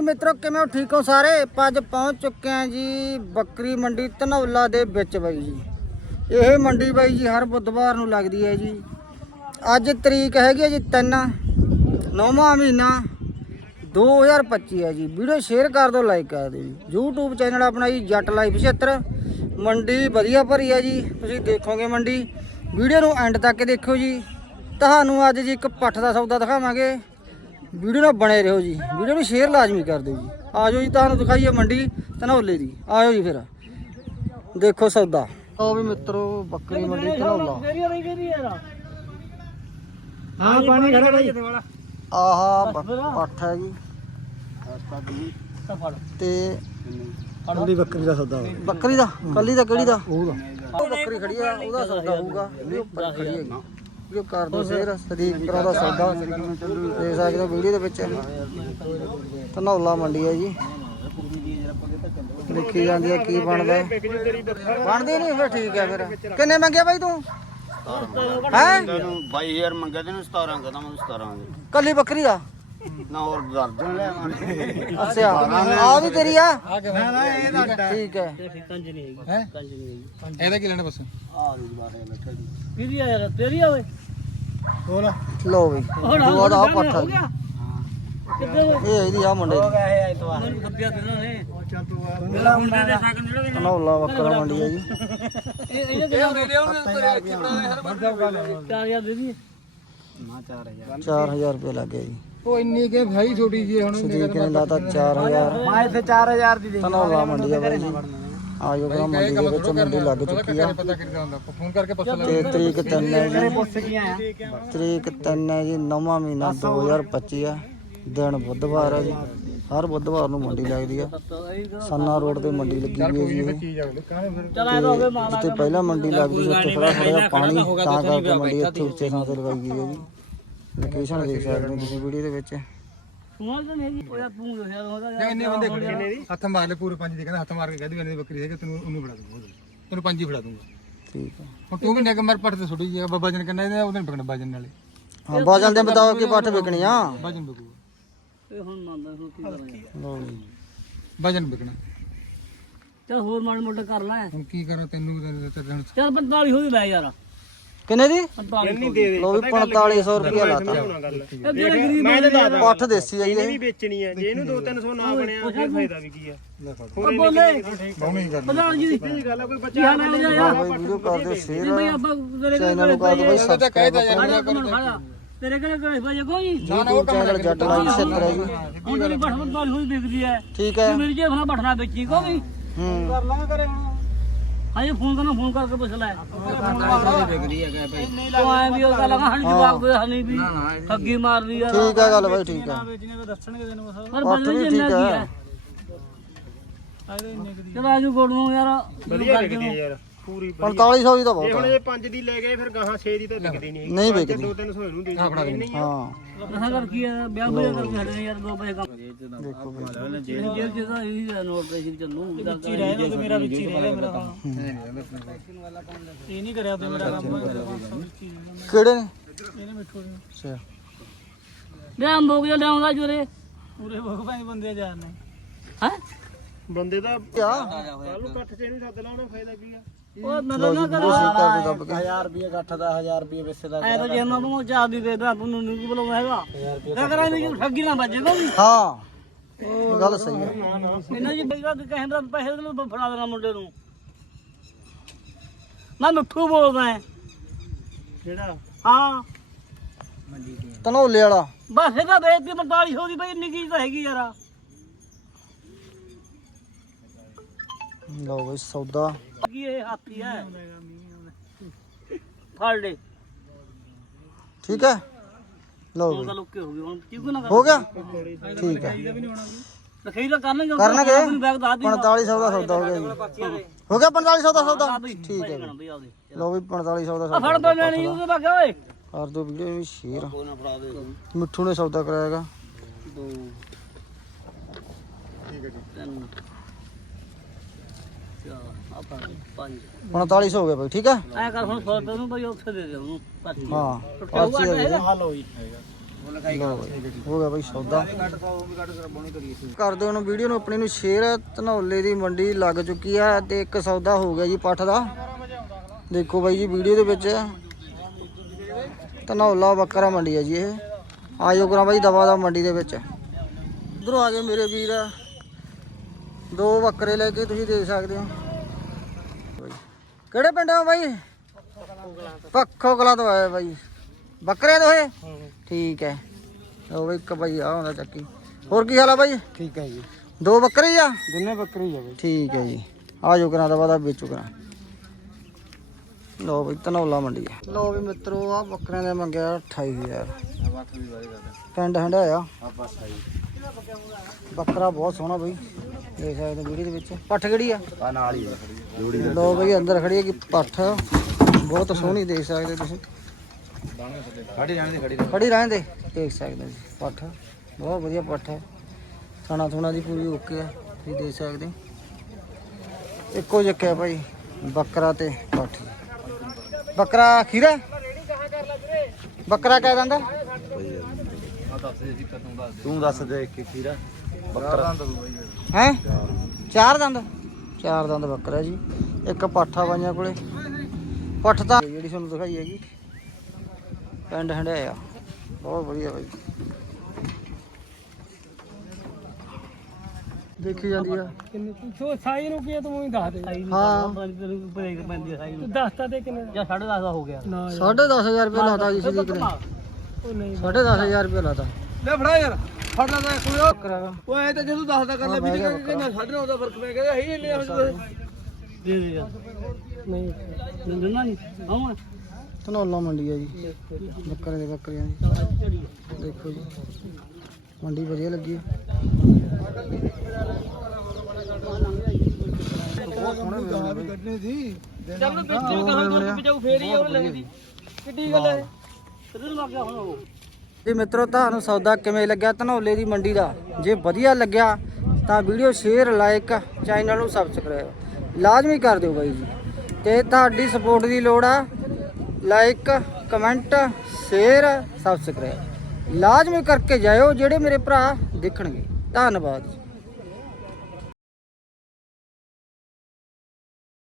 ਮਿੱਤਰੋ, ਕਿਵੇਂ ਹੋ? ਠੀਕ ਹੋ ਸਾਰੇ? ਅੱਜ ਪਹੁੰਚ ਚੁੱਕੇ ਆ ਜੀ ਬੱਕਰੀ ਮੰਡੀ ਧਨੌਲਾ ਦੇ ਵਿੱਚ ਬਾਈ ਜੀ। ਇਹ ਮੰਡੀ ਬਾਈ ਜੀ ਹਰ ਬੁੱਧਵਾਰ ਨੂੰ ਲੱਗਦੀ ਹੈ ਜੀ। ਅੱਜ ਤਰੀਕ ਹੈਗੀ ਹੈ ਜੀ 3 ਨੌਵਾਂ ਮਹੀਨਾ 2025 ਹੈ ਜੀ। ਵੀਡੀਓ ਸ਼ੇਅਰ ਕਰ ਦਿਓ, ਲਾਈਕ ਕਰ ਦਿਓ ਜੀ। YouTube ਚੈਨਲ ਆਪਣਾ ਜੀ, ਜੱਟ ਲਾਈਫ 76 ਮੰਡੀ ਵਧੀਆ ਭਰੀ ਹੈ ਜੀ। ਤੁਸੀਂ ਦੇਖੋਗੇ ਮੰਡੀ। ਵੀਡੀਓ ਨੂੰ ਐਂਡ ਤੱਕ ਦੇਖਿਓ ਜੀ। ਤੁਹਾਨੂੰ ਅੱਜ ਜੀ ਇੱਕ ਪੱਠ ਦਾ ਸੌਦਾ ਦਿਖਾਵਾਂਗੇ। ਵੀਡੀਓ ਨਾਲ ਬਣੇ ਰਹੋ ਜੀ। ਵੀਡੀਓ ਨੂੰ ਸ਼ੇਅਰ ਲਾਜ਼ਮੀ ਕਰ ਦਿਓ ਜੀ। ਆਜੋ ਜੀ ਤੁਹਾਨੂੰ ਦਿਖਾਈਏ ਮੰਡੀ ਧਨੌਲੇ ਦੀ। ਆਜੋ ਜੀ ਫਿਰ। ਦੇਖੋ ਸੌਦਾ। ਉਹ ਵੀ ਮਿੱਤਰੋ ਬੱਕਰੀ ਮੰਡੀ ਧਨੌਲਾ। ਹਾਂ ਪਾਣੀ ਖੜਾ ਭਾਈ। ਆਹਾ ਪੱਠ ਹੈ ਜੀ। ਤੇ ਕੱਲੀ ਬੱਕਰੀ ਦਾ ਸੌਦਾ। ਬੱਕਰੀ ਦਾ? ਕੱਲੀ ਦਾ ਕਿਹੜੀ ਦਾ? ਉਹਦਾ ਉਹ ਬੱਕਰੀ ਖੜੀ ਆ ਉਹਦਾ ਸੌਦਾ ਹੋਊਗਾ। ਇਹ ਉੱਪਰ ਖੜੀ ਹੈਗੀ। ਵੀਡੀਓ ਕਰ ਦੋ ਸ਼ੇਅਰ ਸਦੀਕ ਕਰਾ ਦਾ ਸੌਦਾ ਦੇਖ ਸਕਦੇ ਹੋ ਵੀਡੀਓ ਦੇ ਵਿੱਚ। ਧਨੌਲਾ ਮੰਡੀ ਹੈ ਜੀ। ਦੇਖੀ ਜਾਂਦੀ ਹੈ ਕੀ ਬਣਦਾ। ਹੈ। ਬਣਦੀ ਨਹੀਂ ਫਿਰ ਠੀਕ ਹੈ ਫਿਰ। ਕਿੰਨੇ ਮੰਗਿਆ ਬਾਈ ਤੂੰ? ਹੈ? ਤੈਨੂੰ 22000 ਮੰਗਿਆ ਤੈਨੂੰ 17 ਕਹਦਾ ਮੈਂ 17 ਦੇ ਕੱਲੀ ਬੱਕਰੀ ਦਾ? ਨਾ ਹੋਰ ਦਰਜਨ ਲੈ ਅੱਛਾ ਆ ਵੀ ਤੇਰੀ ਆ? ਨਾ ਨਾ ਇਹ ਤੁਹਾਡਾ ਠੀਕ ਹੈ? ਇਹਦਾ ਕੀ ਲੈਣਾ ਬਸ? ਆ ਵੀ ਬਾਰੇ ਬੈਠਾ ਜੀ। ਕਿਹਦੀ ਆ ਯਾਰ ਤੇਰੀ ਆ ਓਏ। ਬੋਲ ਲੋ ਵੀ। ਦੁਆ ਦਾ ਪੱਠਾ ਇਹ ਇਹਦੀ ਆ। ਮੁੰਡੇ ਦੀ ਆ ਧਨੌਲਾ ਬੱਕਰਾ ਮੰਡੀ ਹੈ ਜੀ ਨਾ 4000 4000 ਰੁਪਏ ਲੱਗ ਗਿਆ ਜੀ। ਉਹ ਇੰਨੀ ਕੇ ਭਾਈ ਛੋਟੀ ਜੀ ਹੁਣ ਸਦੀਕ ਨੇ ਲਾਤਾ 4000 ਮੈਂ ਇੱਥੇ 4000 ਦੀ ਦੇ ਧਨੌਲਾ ਮੰਡੀ ਆ ਬਾਈ ਜੀ। ਆਜੋ ਕਰਾ ਮੰਡੀ ਦੇ ਵਿੱਚ ਮੰਡੀ ਲੱਗ ਚੁੱਕੀ ਆ। ਪਤਾ ਕਿੱਦਾਂ ਹੁੰਦਾ ਫੋਨ ਕਰਕੇ ਪੁੱਛ ਤੇ ਤਰੀਕ 3 ਹੈ ਜੀ। ਤਰੀਕ 3 ਹੈ ਜੀ ਨੌਵਾਂ ਮਹੀਨਾ 2025 ਆ। ਦਿਨ ਬੁੱਧਵਾਰ ਹੈ ਜੀ। ਹਰ ਬੁੱਧਵਾਰ ਨੂੰ ਮੰਡੀ ਲੱਗਦੀ ਆ। ਸੰਨਾ ਰੋਡ ਤੇ ਮੰਡੀ ਲੱਗੀ ਹੋਈ ਹੈ ਜੀ। ਆ ਤੇ ਪਹਿਲਾਂ ਮੰਡੀ ਲੱਗਦੀ ਸੀ ਉੱਥੇ ਥੋੜਾ ਥੋੜਾ ਪਾਣੀ ਤਾਂ ਕਰਕੇ ਮੰਡੀ ਇੱਥੇ ਉੱਚੇ ਥਾਂ ਤੇ ਲਗਾਈ ਗਈ ਹੈ ਜੀ। ਲੋਕੇਸ਼ਨ ਦੇਖ ਸਕਦੇ ਹੋ ਤੁਸੀਂ ਵੀਡੀਓ ਦੇ ਵਿੱਚ। ਤੂੰ ਤਾਂ ਨਹੀਂ ਉਹ ਯਾਰ ਤੂੰ ਦੱਸਿਆ ਉਹਦਾ ਇੰਨੇ ਬੰਦੇ ਕਿੰਨੇ ਦੀ ਹੱਥ ਮਾਰ ਲੈ ਪੂਰੇ ਪੰਜ ਦੀ ਕਹਿੰਦਾ ਹੱਥ ਮਾਰ ਕੇ ਕਹਿ ਦੀ ਮੇਰੀ ਬੱਕਰੀ ਹੈ ਕਿ ਤੈਨੂੰ ਉਹਨੂੰ ਫੜਾ ਦੂੰਗਾ ਤੈਨੂੰ ਪੰਜ ਹੀ ਫੜਾ ਦੂੰਗਾ। ਠੀਕ ਹੈ ਹੁਣ ਤੂੰ ਵੀ ਨਿਕ ਮਰ ਪੱਟ ਤੇ ਛੁੱਟੀ ਜੀ ਬਾਬਾ ਜਨ ਕਹਿੰਦਾ ਇਹਨੇ ਉਹਦੇ ਪਕੜ ਬਾਜਨ ਨਾਲੇ। ਹਾਂ ਬਾਜਾਂ ਦੇ ਬਤਾਓ ਕਿ ਪੱਠ ਵਿਕਣੀ ਆ। ਬਾਜਨ ਬਕੂ ਇਹ ਹੁਣ ਮੰਨਦਾ ਹੁਣ ਕੀ ਕਰਾਂ ਲਓ ਜੀ। ਬਾਜਨ ਬਕਣਾ ਚਲ ਹੋਰ ਮਾੜਾ ਮੋਟਾ ਕਰ ਲੈ। ਹੁਣ ਕੀ ਕਰਾਂ ਤੈਨੂੰ ਤੇ ਤੇਰੇ ਹੁਣ ਚਲ 45 ਹੋ ਗਈ ਲੈ ਯਾਰ। ਕਿੰਨੇ ਦੀ? 45 ਲੋ ਵੀ 4500 ਰੁਪਏ ਲਾਤਾ। ਇਹ ਜਿਹੜੇ ਗਰੀਬ ਬੰਦੇ ਪੱਠ ਦੇਸੀ ਆਈ ਇਹ ਵੇਚਣੀ ਆ। ਜੇ ਇਹਨੂੰ 2-300 ਨਾ ਬਣਿਆ ਫਿਰ ਫਾਇਦਾ ਵੀ ਕੀ ਆ? ਉਹ ਬੋਲੇ। ਬਹੁਣੀ ਹੀ ਕਰਨਾ ਪ੍ਰਧਾਨ ਜੀ ਦੀ ਗੱਲ ਆ ਕੋਈ ਬੱਚਾ ਹਾਲ ਹੈ ਜੀ। ਯਾਰ ਬਾਈ ਵੀਡੀਓ ਕਰ ਦਿਓ ਬਈ ਸ਼ੇਅਰ ਆਪਾਂ ਤੇਰੇ ਚੈਨਲ ਕੋਲ ਨੂੰ ਕਰ ਦਿਓ ਬਾਈ ਸਬਸਕ੍ਰਾਈਬ ਆਇਆ ਕਮਨ ਖੜਾ। ਤੇਰੇ ਕੋਲ ਕੋਈ ਭਾਈ ਕੋਈ। ਚੈਨਲ ਜੱਟ ਲਾਈਵ ਸੈਕਟਰ ਹੈ ਜੀ। ਹੁਣ ਤੇਰੀ ਬਠ ਬਠ ਹੋਈ ਵਿਕਦੀ ਹੈ। ਠੀਕ ਹੈ। ਤੂੰ ਮੇਰੀ ਜੇਬ ਨਾਲ ਬਠਣਾ ਵੇਚੀ ਕੋਈ। ਹੂੰ। ਹਾਂਜੀ ਫੋਨ ਕਰਨਾ ਫੋਨ ਕਰਕੇ ਪੁੱਛ ਲੈ। ਤੂੰ ਆਏ ਵੀ ਉਹ ਗੱਲ ਆ ਹਣੀ ਜਵਾਬ ਦੇ ਹਣੀ ਵੀ ਠੱਗੀ ਮਾਰਦੀ ਯਾਰ ਠੀਕ ਹੈ ਗੱਲ ਬਾਈ ਠੀਕ ਹੈ ਪਰ ਬੰਦੇ ਵੀ ਜਿੰਨਾ ਠੀਕ ਕੀ ਹੈ ਚਲ ਆਜੂ ਗੋੜ ਨੂੰ ਯਾਰ। ਵਧੀਆ ਆ ਯਾਰ। ਪੂਰੀ 4500 ਦੀ ਤਾਂ ਬਹੁਤ ਹੁਣ ਹੈ ਜੇ 5 ਦੀ ਲੈ ਗਏ ਫਿਰ ਗਾਹਾਂ 6 ਦੀ ਤਾਂ ਵਿਕਦੀ ਨਹੀਂ ਨਹੀਂ ਵਿਕਦੀ। 2-300 ਇਹਨੂੰ ਦੇ ਦਿੰਦੇ ਨਹੀਂ ਹਾਂ। ਦਸਾਂ ਕਰ ਕੀ ਹੈ ਵਿਆਹ ਬੁਆ ਕਰਕੇ ਹਟੇ ਨੇ ਯਾਰ ਦੋ ਪੈਸੇ ਕੰਮ ਦੇਖੋ ਬਾਈ। ਇਹ ਜੇਲ੍ਹ ਚ ਤਾਂ ਇਹੀ ਹੈ ਨੋਟ ਪੈਸੇ ਚੱਲੂ। ਵਿੱਚ ਹੀ ਰਹੇ ਮੇਰਾ ਵਿੱਚ ਹੀ ਰਹੇ ਮੇਰਾ ਇਹ ਨਹੀਂ ਕਰਿਆ ਤੇ ਮੇਰਾ ਕੰਮ ਕਿਹੜੇ ਨੇ? ਅੱਛਾ। ਵਿਆਹ ਮੋਗ ਜਾ ਲਿਆਉਂਦਾ ਜੁਰੇ? ਪੂਰੇ ਭੋਗ ਭਾਈ ਬੰਦੇ ਜਾਣ ਨੇ। ਹੈ? ਬੰਦੇ ਕਿਆ ਕੱਲ ਨੂੰ ਇਕੱਠ ਚ ਨਹੀਂ ਸੱਦ ਲਾਉਣਾ ਫਾਇਦਾ ਕੀ ਆ? ਉਹ ਮੈਨੂੰ ਨਾ ਕਰ ਤੁਸੀਂ ਕਰ ਦਿਓ ਦੱਬ ਕੇ। 1000 ਰੁਪਏ ਇਕੱਠ ਦਾ 1000 ਰੁਪਏ ਵੇਸੇ ਦਾ ਐ ਤਾਂ ਜੇ ਮੈਂ ਮੂੰਹ ਚਾਹ ਦੀ ਦੇ ਦਾਂ ਤੂੰ ਨਹੀਂ ਬੁਲਾਉਂਦਾ ਹੈਗਾ। ਤਾਂ ਕਰਾਂ ਨਹੀਂ ਠੱਗੀ ਨਾ ਵੱਜੇ ਕੋਈ ਹਾਂ। ਇਹ ਗੱਲ ਸਹੀ ਹੈ ਇਹਨਾਂ ਜੀ ਬਈਗਾ ਤੇ ਕਹਿੰਦਾ ਪੈਸੇ ਤੈਨੂੰ ਫੜਾ ਦੇਣਾ ਮੁੰਡੇ ਨੂੰ। ਮੈਂ ਮਿੱਠੂ ਬੋਲਦਾ ਹੈ ਜਿਹੜਾ ਹਾਂ। ਧਨੌਲੇ ਵਾਲਾ ਬਸ ਇਹਦਾ ਵੇਚਦੀ 4500 ਦੀ ਬਈ ਇੰਨੀ ਕੀ ਤਾਂ ਹੈਗੀ ਯਾਰ। लो भाई सौदा। ठीक है? लो हो गया? हो गया? ठीक है। करना पैंतालीस सौ का सौदा हो गया हो गया पैंतालीस सौ का सौदा? ठीक है लो भी पैंतालीस सौ का कर दो भी शेयर मिठू ने सौदा कराया 39 ਹੋ ਗਿਆ ਭਾਈ ਠੀਕ ਹੈ? ਐ ਕਰ ਹੁਣ 100 ਰੁਪਏ ਨੂੰ ਭਾਈ ਉੱਥੇ ਦੇ ਦੇ ਉਹਨੂੰ ਪਾਠੀ ਹਾਂ ਪਾਠੀ ਹੱਲ ਹੋ ਜੀ ਹੋ ਗਿਆ ਭਾਈ ਸੌਦਾ। ਦੀ ਮੰਡੀ ਲੱਗ ਚੁੱਕੀ ਆ ਤੇ ਇੱਕ ਸੌਦਾ ਹੋ ਗਿਆ ਜੀ ਪੱਠ ਦਾ। ਦੇਖੋ ਬਾਈ ਜੀ ਵੀਡੀਓ ਦੇ ਵਿੱਚ। ਧਨੌਲਾ ਬੱਕਰਾ ਮੰਡੀ ਆ ਜੀ ਇਹ। ਆਇਓ ਕਰਾਂ ਬਾਈ ਦਵਾ ਦਾ ਮੰਡੀ ਦੇ ਵਿੱਚ। ਉਧਰੋਂ ਆ ਮੇਰੇ ਵੀਰ। ਦੋ ਬੱਕਰੇ ਲੈ ਕੇ ਤੁਸੀਂ ਦੇਖ ਸਕਦੇ ਹੋ। ਕਿਹੜੇ ਪਿੰਡ ਆ ਬਾਈ? ਪੱਖੋ ਕਲਾ ਤੋਂ ਆਏ ਬਾਈ। ਬੱਕਰੇ ਦੋਏ ਠੀਕ ਹੈ। ਉਹ ਬਈ ਇੱਕ ਬਾਈ ਆ ਹੁੰਦਾ ਚੱਕੀ। ਹੋਰ ਕੀ ਹਾਲ ਆ ਬਾਈ? ਠੀਕ ਹੈ ਜੀ। ਦੋ ਬੱਕਰੇ ਆ? ਦੋਨੇ ਬੱਕਰੀ ਆ ਬਈ। ਠੀਕ ਹੈ ਜੀ। ਆ ਜੋ ਕਰਾਂ ਦਾ ਵਾਦਾ ਵੇਚੋ ਕਰਾਂ। ਲੋ ਬਈ ਧਨੌਲਾ ਮੰਡੀ ਹੈ ਲੋ ਵੀ ਮਿੱਤਰੋ ਆ ਬੱਕਰਿਆਂ ਦੇ ਮੰਗਿਆ 28000 ਪਿੰਡ ਹੰਡਾਇਆ। ਬੱਕਰਾ ਬਹੁਤ ਸੋਹਣਾ ਬਈ। ਦੇਖ ਸਕਦੇ ਹੋ ਵੀਡੀਓ ਦੇ ਵਿੱਚ। ਪੱਠ ਕਿਹੜੀ ਆ? ਆ ਨਾਲ ਹੀ ਜੋੜੀ ਲੋ ਬਈ ਅੰਦਰ ਖੜੀ ਹੈ ਕਿ ਪੱਠ। ਬਹੁਤ ਸੋਹਣੀ ਦੇਖ ਸਕਦੇ ਤੁਸੀਂ। ਖੜੀ ਜਾਣ ਦੀ ਖੜੀ ਖੜੀ ਰਹਿਣ ਦੇ। ਦੇਖ ਸਕਦੇ ਹੋ ਪੱਠ। ਬਹੁਤ ਵਧੀਆ ਪੱਠ ਹੈ। ਥਾਣਾ ਥੁਣਾ ਦੀ ਪੂਰੀ ਓਕੇ ਹੈ ਤੁਸੀਂ ਦੇਖ ਸਕਦੇ ਇੱਕੋ ਜਿਹਾ ਭਾਈ ਬੱਕਰਾ ਤੇ ਪੱਠ। ਬੱਕਰਾ ਖੀਰਾ? ਬੱਕਰਾ ਕਹਿ ਦਿੰਦਾ ਤੂੰ ਦੱਸ ਦੇ ਇੱਕ ਖੀਰਾ? ਬੱਕਰਾ। ਹੈ? ਚਾਰ ਦੰਦ? ਚਾਰ ਦੰਦ ਬੱਕਰਾ ਜੀ। ਇੱਕ ਪਾਠਾ ਬਾਈਆਂ ਕੋਲੇ। ਪੱਠ ਤਾਂ ਜਿਹੜੀ ਤੁਹਾਨੂੰ ਦਿਖਾਈ ਹੈਗੀ। ਪਿੰਡ ਹੰਡਿਆ ਬਹੁਤ ਵਧੀਆ ਬਾਈ। ਦੇਖੀ ਜਾਂਦੀ ਆ। ਕਿੰਨੇ ਤੂੰ ਸਾਈ ਨੂੰ ਕੀ ਤੂੰ ਹੀ ਦੱਸ ਦੇ। ਹਾਂ। ਤੈਨੂੰ ਬ੍ਰੇਕ ਪੈਂਦੀ ਸਾਈ ਤੂੰ ਦੱਸਤਾ ਤੇ ਕਿੰਨੇ ਜਾਂ 10.5 ਦਾ ਹੋ ਗਿਆ। ਨਾ 10500 ਰੁਪਏ ਲਾਤਾ ਜੀ ਸਦੀਕ ਨੇ। ਉਹ ਨਹੀਂ 10500 ਰੁਪਏ ਲਾਤਾ। ਲੈ ਫੜਾ ਯਾਰ ਫੜ ਲੈ ਤਾਂ ਕੋਈ ਉਹ ਐ ਤਾਂ ਜਦੋਂ ਦੱਸਦਾ ਕਰ ਲੈ ਵੀ ਕਹਿੰਦਾ ਸਾਡੇ ਨਾਲ ਉਹਦਾ ਫ਼ਰਕ ਪੈ ਗਿਆ ਹੈ ਹੀ ਇੰਨੇ ਦੇ ਦੇ ਯਾਰ ਨਹੀਂ। ਨੰਦਨਾ ਨਹੀਂ ਆਉਂ ਧਨੌਲਾ ਮੰਡੀ ਆ ਜੀ। ਬੱਕਰੇ ਦੇ ਬੱਕਰੀਆਂ ਦੀ। ਦੇਖੋ ਜੀ। ਮੰਡੀ ਵਧੀਆ ਲੱਗੀ ਆ। ਬਹੁਤ ਸੋਹਣੇ ਮਿਲਦੇ ਬਈ। ਕੱਢਣੀ ਸੀ ਚੱਲ ਪਿੱਛੇ ਕਹਾਂ ਬਚਾਉ ਫੇਰ ਹੀ ਉਹ ਲੱਗਦੀ। ਕਿੱਡੀ ਗੱਲ ਹੈ। ਕਿੱਧਰ ਲੱਗ ਗਿਆ ਹੁਣ ਉਹ? ਜੀ ਮਿੱਤਰੋ, ਤੁਹਾਨੂੰ ਸੌਦਾ ਕਿਵੇਂ ਲੱਗਿਆ? ਧਨੌਲੇ ਦੀ ਮੰਡੀ ਦਾ। ਜੇ ਵਧੀਆ ਲੱਗਿਆ, ਤਾਂ ਵੀਡੀਓ ਸ਼ੇਅਰ, ਲਾਈਕ, ਚੈਨਲ ਨੂੰ ਸਬਸਕ੍ਰਾਈਬ ਲਾਜ਼ਮੀ ਕਰ ਦਿਓ ਬਾਈ ਜੀ। ਤੇ ਤੁਹਾਡੀ ਸਪੋਰਟ ਦੀ ਲੋੜ ਆ। ਲਾਈਕ ਕਮੈਂਟ ਸ਼ੇਅਰ ਸਬਸਕ੍ਰਾਈਬ ਲਾਜ਼ਮੀ ਕਰਕੇ ਜਾਇਓ, ਜਿਹੜੇ ਮੇਰੇ ਭਰਾ ਦੇਖਣਗੇ। ਧੰਨਵਾਦ ਜੀ।